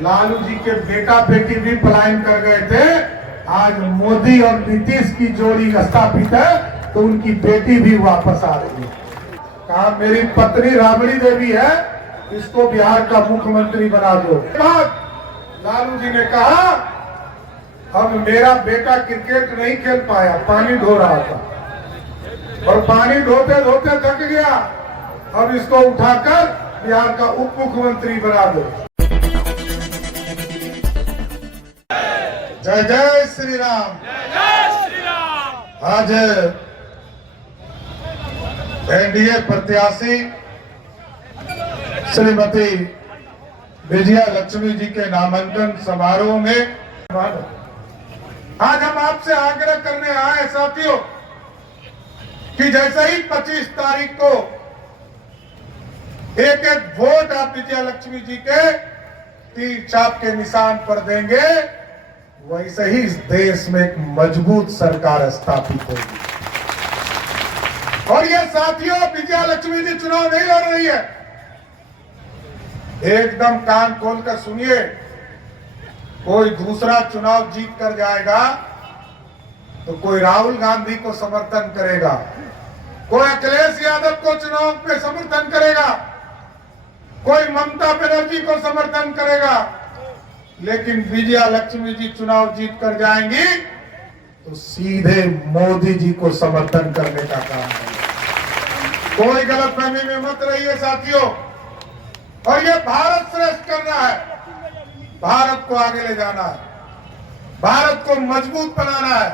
लालू जी के बेटा बेटी भी पलायन कर गए थे। आज मोदी और नीतीश की जोड़ी स्थापित है तो उनकी बेटी भी वापस आ रही है। कहा मेरी पत्नी राबड़ी देवी है, इसको बिहार का मुख्यमंत्री बना दो। लालू जी ने कहा अब मेरा बेटा क्रिकेट नहीं खेल पाया, पानी धो रहा था और पानी धोते धोते थक गया, अब इसको उठाकर बिहार का उप मुख्यमंत्री बना दो। जय जय श्री राम। आज एनडीए प्रत्याशी श्रीमती विजया लक्ष्मी जी के नामांकन समारोह में आज हम आपसे आग्रह करने आए साथियों कि जैसे ही 25 तारीख को एक एक वोट आप विजया लक्ष्मी जी के तीर छाप के निशान पर देंगे, वैसे ही इस देश में एक मजबूत सरकार स्थापित होगी। और ये साथियों विजया लक्ष्मी जी चुनाव नहीं लड़ रही है, एकदम कान खोलकर सुनिए। कोई दूसरा चुनाव जीत कर जाएगा तो कोई राहुल गांधी को समर्थन करेगा, कोई अखिलेश यादव को चुनाव में समर्थन करेगा, कोई ममता बनर्जी को समर्थन करेगा, लेकिन विजया लक्ष्मी जी चुनाव जीत कर जाएंगी तो सीधे मोदी जी को समर्थन करने का काम है। कोई गलतफहमी में मत रहिए साथियों। और ये भारत श्रेष्ठ करना है, भारत को आगे ले जाना है, भारत को मजबूत बनाना है।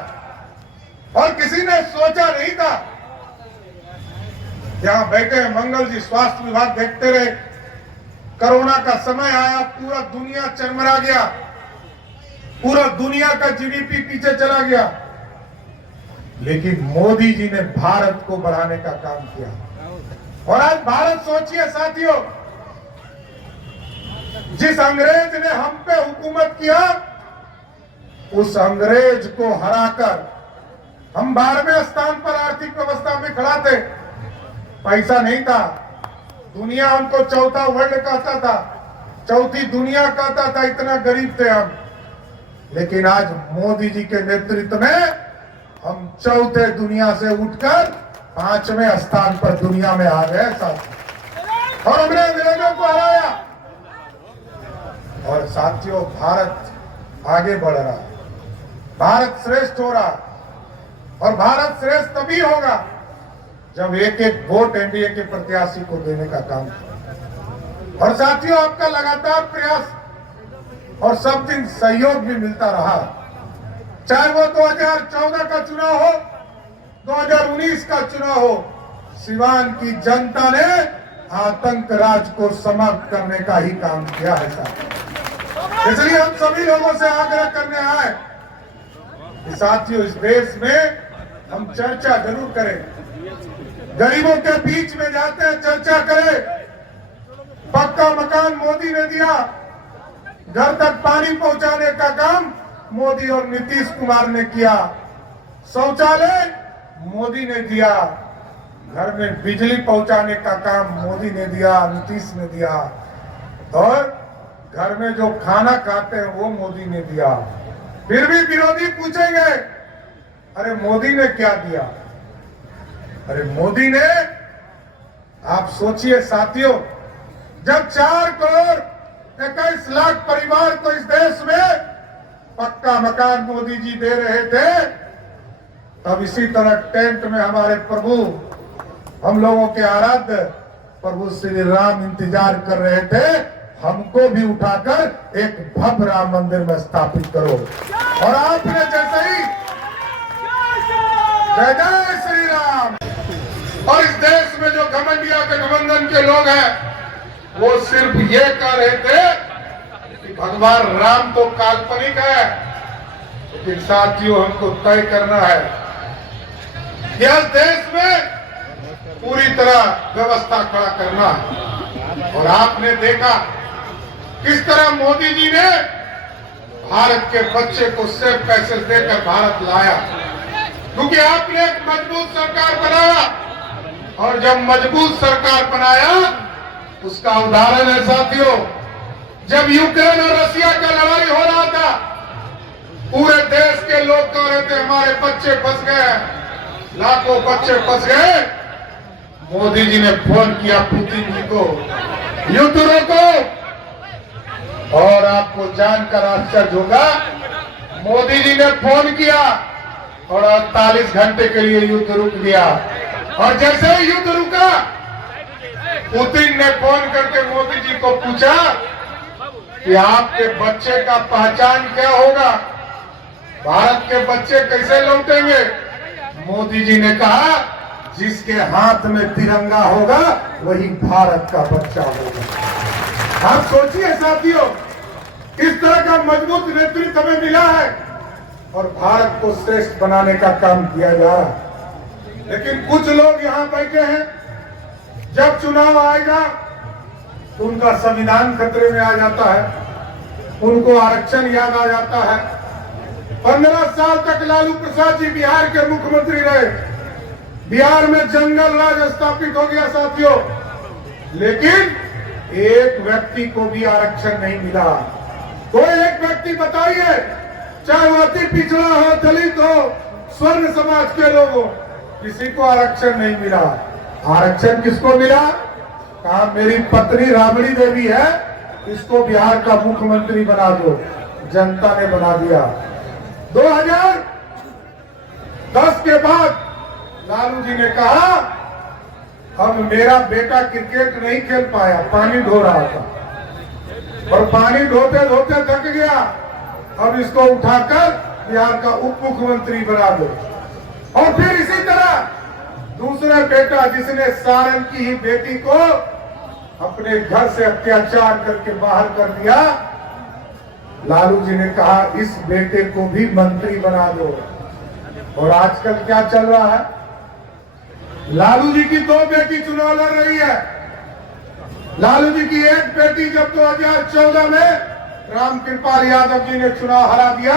और किसी ने सोचा नहीं था, यहां बैठे मंगल जी स्वास्थ्य विभाग देखते रहे, कोरोना का समय आया, पूरा दुनिया चरमरा गया, पूरा दुनिया का जीडीपी पीछे चला गया, लेकिन मोदी जी ने भारत को बढ़ाने का काम किया। और आज भारत सोचिए साथियों, जिस अंग्रेज ने हम पे हुकूमत किया, उस अंग्रेज को हराकर हम 12वें स्थान पर आर्थिक व्यवस्था में खड़ा थे। पैसा नहीं था, दुनिया हमको चौथा वर्ल्ड कहता था, चौथी दुनिया कहता था, इतना गरीब थे हम। लेकिन आज मोदी जी के नेतृत्व में हम चौथे दुनिया से उठकर 5वें स्थान पर दुनिया में आ गए साथियों, और हमने अंग्रेजों को हराया। और साथियों भारत आगे बढ़ रहा है, भारत श्रेष्ठ हो रहा, और भारत श्रेष्ठ तभी होगा जब एक एक वोट एनडीए के प्रत्याशी को देने का काम किया। और साथियों आपका लगातार प्रयास और सब दिन सहयोग भी मिलता रहा, चाहे वो 2014 का चुनाव हो, 2019 का चुनाव हो। सिवान की जनता ने आतंक राज को समाप्त करने का ही काम किया है साथियों। इसलिए हम सभी लोगों से आग्रह करने आए कि साथियों इस देश में हम चर्चा जरूर करें, गरीबों के बीच में जाते हैं, चर्चा करें। पक्का मकान मोदी ने दिया, घर तक पानी पहुंचाने का काम मोदी और नीतीश कुमार ने किया, शौचालय मोदी ने दिया, घर में बिजली पहुंचाने का काम मोदी ने दिया, नीतीश ने दिया, और घर में जो खाना खाते हैं वो मोदी ने दिया। फिर भी विरोधी पूछेंगे अरे मोदी ने क्या दिया? अरे मोदी ने, आप सोचिए साथियों, जब 4 करोड़ 21 लाख परिवार को इस देश में पक्का मकान मोदी जी दे रहे थे, तब इसी तरह टेंट में हमारे प्रभु, हम लोगों के आराध्य प्रभु श्री राम इंतजार कर रहे थे, हमको भी उठाकर एक भव्य राम मंदिर में स्थापित करो। और आपने जैसे ही जय जय श्री राम। और इस देश में जो घमंडिया गठबंधन के लोग हैं, वो सिर्फ ये कह रहे थे कि भगवान राम तो काल्पनिक है, लेकिन साथियों हमको तय करना है कि इस देश में पूरी तरह व्यवस्था खड़ा करना है। और आपने देखा किस तरह मोदी जी ने भारत के बच्चे को सेफ पैसेज देकर भारत लाया, क्योंकि आपने एक मजबूत सरकार बनाया। और जब मजबूत सरकार बनाया, उसका उदाहरण है साथियों, जब यूक्रेन और रशिया का लड़ाई हो रहा था, पूरे देश के लोग कह रहे थे हमारे बच्चे फंस गए, लाखों बच्चे फंस गए। मोदी जी ने फोन किया पुतिन जी को, युद्ध रोको। और आपको जानकर आश्चर्य होगा, मोदी जी ने फोन किया और 48 घंटे के लिए युद्ध रुक गया। और जैसे ही युद्ध रुका, पुतिन ने फोन करके मोदी जी को पूछा कि आपके बच्चे का पहचान क्या होगा, भारत के बच्चे कैसे लौटेंगे। मोदी जी ने कहा जिसके हाथ में तिरंगा होगा वही भारत का बच्चा होगा। आप सोचिए साथियों, किस तरह का मजबूत नेतृत्व हमें मिला है और भारत को श्रेष्ठ बनाने का काम किया जा रहा है। लेकिन कुछ लोग यहां बैठे हैं, जब चुनाव आएगा तो उनका संविधान खतरे में आ जाता है, उनको आरक्षण याद आ जाता है। 15 साल तक लालू प्रसाद जी बिहार के मुख्यमंत्री रहे, बिहार में जंगल राज स्थापित हो गया साथियों, लेकिन एक व्यक्ति को भी आरक्षण नहीं मिला। कोई एक व्यक्ति बताइए, चाहे वो अति पिछड़ा हो, दलित हो, स्वर्ण समाज के लोग हो, किसी को आरक्षण नहीं मिला। आरक्षण किसको मिला? कहा मेरी पत्नी राबड़ी देवी है, इसको बिहार का मुख्यमंत्री बना दो। जनता ने बना दिया। 2010 के बाद लालू जी ने कहा अब मेरा बेटा क्रिकेट नहीं खेल पाया, पानी ढो रहा था और पानी ढोते ढोते थक गया, अब इसको उठाकर बिहार का उप मुख्यमंत्री बना दो। और फिर इसी तरह दूसरा बेटा, जिसने सारण की ही बेटी को अपने घर से अत्याचार करके बाहर कर दिया, लालू जी ने कहा इस बेटे को भी मंत्री बना दो। और आजकल क्या चल रहा है? लालू जी की 2 बेटी चुनाव लड़ रही है। लालू जी की एक बेटी जब 2014 में रामकृपाल यादव जी ने चुनाव हरा दिया,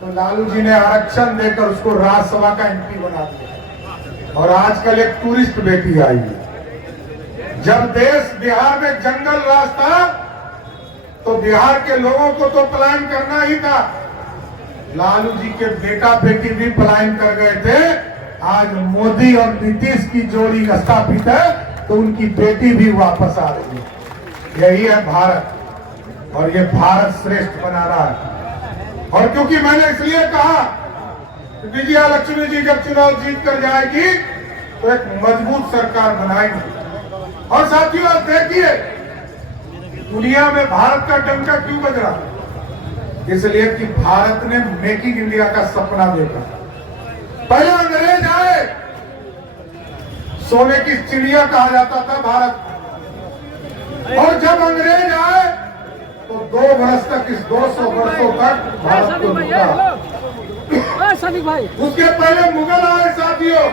तो लालू जी ने आरक्षण देकर उसको राज्यसभा का एमपी बना दिया। और आजकल एक टूरिस्ट बेटी आई है। जब देश बिहार में जंगल राज था तो बिहार के लोगों को तो पलायन करना ही था। लालू जी के बेटा बेटी भी पलायन कर गए थे। आज मोदी और नीतीश की जोड़ी स्थापित है तो उनकी बेटी भी वापस आ रही है। यही है भारत, और ये भारत श्रेष्ठ बना रहा है। और क्योंकि मैंने इसलिए कहा कि विजया लक्ष्मी जी जब चुनाव जीत कर जाएगी तो एक मजबूत सरकार बनाएगी। और साथियों आप देखिए, दुनिया में भारत का डंका क्यों बज रहा? इसलिए कि भारत ने मेकिंग इंडिया का सपना देखा। पहले अंग्रेज आए, सोने की चिड़िया कहा जाता था भारत, और जब अंग्रेज आए तो 2 वर्ष तक, इस 200 वर्षों तक भारत को लूटा। उसके पहले मुगल आए साथियों,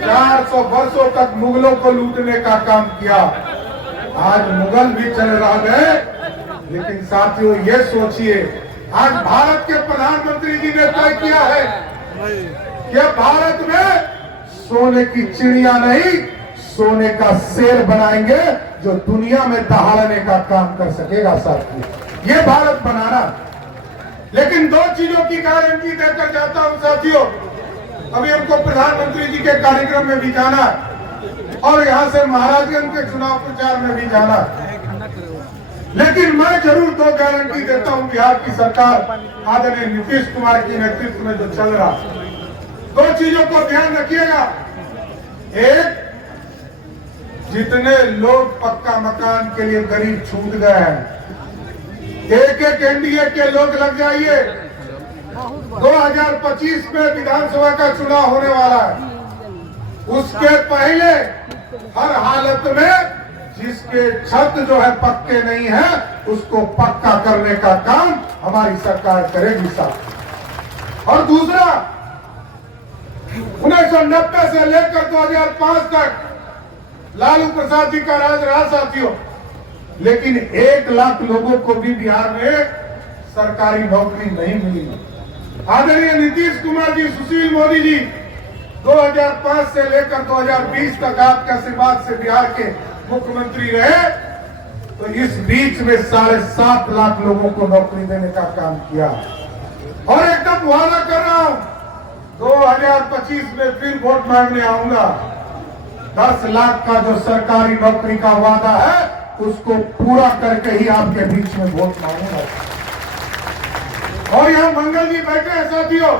400 वर्षों तक मुगलों को लूटने का काम किया। आज मुगल भी चले रह गए, लेकिन साथियों ये सोचिए, आज भारत के प्रधानमंत्री जी ने तय किया है कि भारत में सोने की चिड़िया नहीं, सोने का शेर बनाएंगे जो दुनिया में दहाड़ने का काम कर सकेगा। साथियों ये भारत बनाना। लेकिन 2 चीजों की गारंटी देकर जाता हूं साथियों। अभी हमको प्रधानमंत्री जी के कार्यक्रम में भी जाना और यहां से महाराजगंज के चुनाव प्रचार में भी जाना, लेकिन मैं जरूर 2 गारंटी देता हूं बिहार की सरकार आदरणीय नीतीश कुमार की नेतृत्व में जो चल रहा। 2 चीजों को ध्यान रखिएगा। एक, जितने लोग पक्का मकान के लिए गरीब छूट गए हैं, एक एनडीए के लोग लग जाइए। 2025 में विधानसभा का चुनाव होने वाला है, उसके पहले हर हालत में जिसके छत जो है पक्के नहीं है उसको पक्का करने का काम हमारी सरकार करेगी साहब। और दूसरा, 1990 से लेकर 2005 तक लालू प्रसाद जी का राज रहा साथियों, लेकिन 1 लाख लोगों को भी बिहार में सरकारी नौकरी नहीं मिली। आदरणीय नीतीश कुमार जी, सुशील मोदी जी 2005 से लेकर 2020 तक आपके आशीर्वाद से बिहार के मुख्यमंत्री रहे। तो इस बीच में 7.5 लाख लोगों को नौकरी देने का काम किया और एकदम वादा कर रहा हूं 2025 में फिर वोट मांगने आऊंगा। 10 लाख का जो सरकारी नौकरी का वादा है उसको पूरा करके ही आपके बीच में वोट मांगूंगा। और यहाँ मंगल जी बैठे हैं साथियों,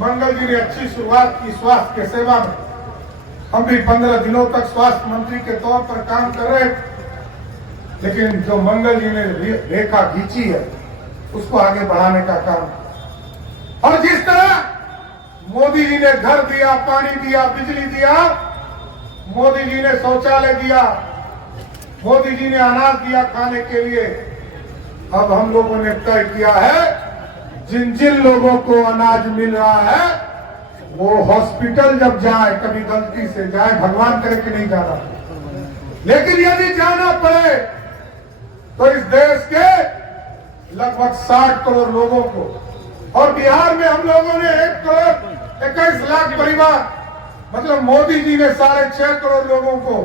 मंगल जी ने अच्छी शुरुआत की स्वास्थ्य के सेवा में। हम भी 15 दिनों तक स्वास्थ्य मंत्री के तौर पर काम कर रहे थे, लेकिन जो मंगल जी ने रेखा खींची है उसको आगे बढ़ाने का काम। और जिस तरह मोदी जी ने घर दिया, पानी दिया, बिजली दिया, मोदी जी ने शौचालय दिया, मोदी जी ने अनाज दिया खाने के लिए, अब हम लोगों ने तय किया है जिन जिन लोगों को अनाज मिल रहा है वो हॉस्पिटल जब जाए, कभी गलती से जाए, भगवान करे कि नहीं जाना, लेकिन यदि जाना पड़े तो इस देश के लगभग 60 करोड़ लोगों को, और बिहार में हम लोगों ने 1 करोड़ 21 लाख परिवार, मतलब मोदी जी ने 6.5 करोड़ लोगों को,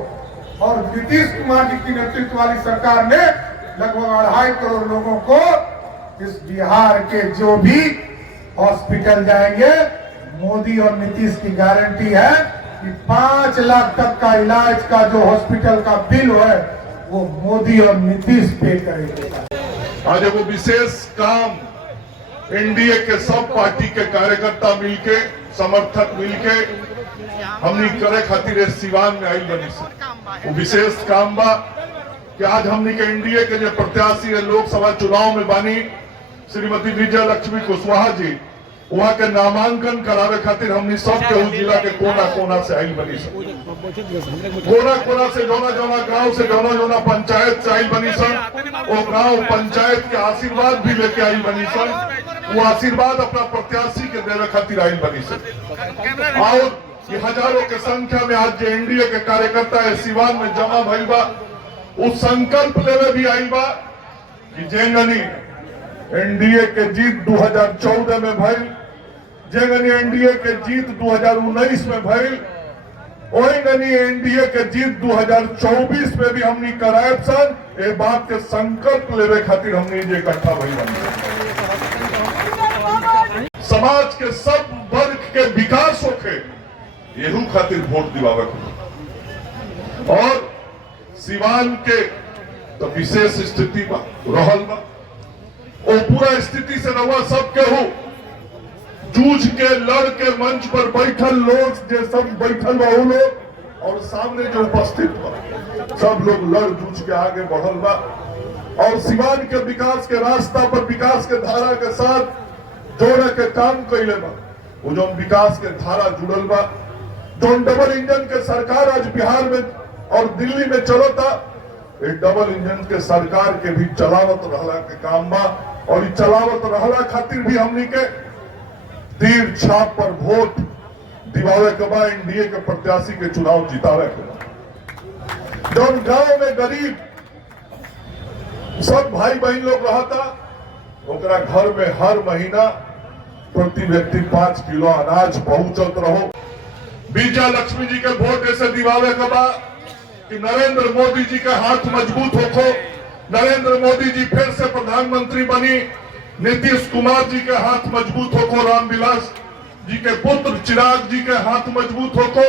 और नीतीश कुमार जी की नेतृत्व वाली सरकार ने लगभग 2.5 करोड़ लोगों को इस बिहार के जो भी हॉस्पिटल जाएंगे, मोदी और नीतीश की गारंटी है कि 5 लाख तक का इलाज का जो हॉस्पिटल का बिल है वो मोदी और नीतीश पे करेंगे। आज वो विशेष काम एनडीए के सब पार्टी के कार्यकर्ता मिलके, समर्थक मिलके हमनी करे खातिर सिवान में आई बनी से वो विशेष काम बा कि आज हमनी के एनडीए के जो प्रत्याशी है लोकसभा चुनाव में बानी श्रीमती विजय लक्ष्मी कुशवाहा जी, वहाँ के नामांकन करावे खातिर हमनी सब के जिला के कोना कोना से आई बनी सन, कोना कोना से जोना जोना गांव से जोना जोना पंचायत से आई बनी सन, वो गांव पंचायत के आशीर्वाद भी लेके आई बनी सन, वो आशीर्वाद अपना प्रत्याशी के देवे खातिर आई बनी सन। और ये हजारों के संख्या में आज जो एनडीए के कार्यकर्ता है सिवान में जमा भइल बा, उस संकल्प लेवे भी आई बा कि जेंगनी एनडीए के जीत 2014 में भइल, जेंगनी एनडीए के जीत 2019 में भइल, ओएंगनी एनडीए के जीत 2024 में भी हमनी करायब सन। ये बात के संकल्प लेवे खातिर हमनी जे इकट्ठा भइल समाज के सब वर्ग के विकास होके यहू खातिर वोट दिवावे को। और सिवान के तो विशेष स्थिति बा रहल बा, वो पूरा स्थिति से रवा सब के हो जूझ के लड़ के मंच पर बैठल लोग जो सब बैठल बा वो लोग और सामने जो उपस्थित बा सब लोग लड़ जूझ के आगे बढ़ल बा और सिवान के विकास के रास्ता पर विकास के धारा के साथ जोड़े के काम कैले बा। वो जो विकास के धारा जुड़ल बा, जो डबल इंजन के सरकार आज बिहार में और दिल्ली में चलता, ये डबल इंजन के सरकार के भी चलावत रहला के काम बा। और चलावत रहला खातिर भी हमनी के तीर छाप पर वोट दिवावे के बा, एनडीए के प्रत्याशी के चुनाव जितावे के बा। जौन गांव में गरीब सब भाई बहन लोग रहता, ओकरा घर में हर महीना प्रति व्यक्ति 5 किलो अनाज पहुंचत रहो। विजय लक्ष्मी जी के वोट ऐसे दिवावे के बा कि नरेंद्र मोदी जी के हाथ मजबूत होखो, नरेंद्र मोदी जी फिर से प्रधानमंत्री बनी, नीतीश कुमार जी के हाथ मजबूत होखो, रामविलास जी के पुत्र चिराग जी के हाथ मजबूत होखो।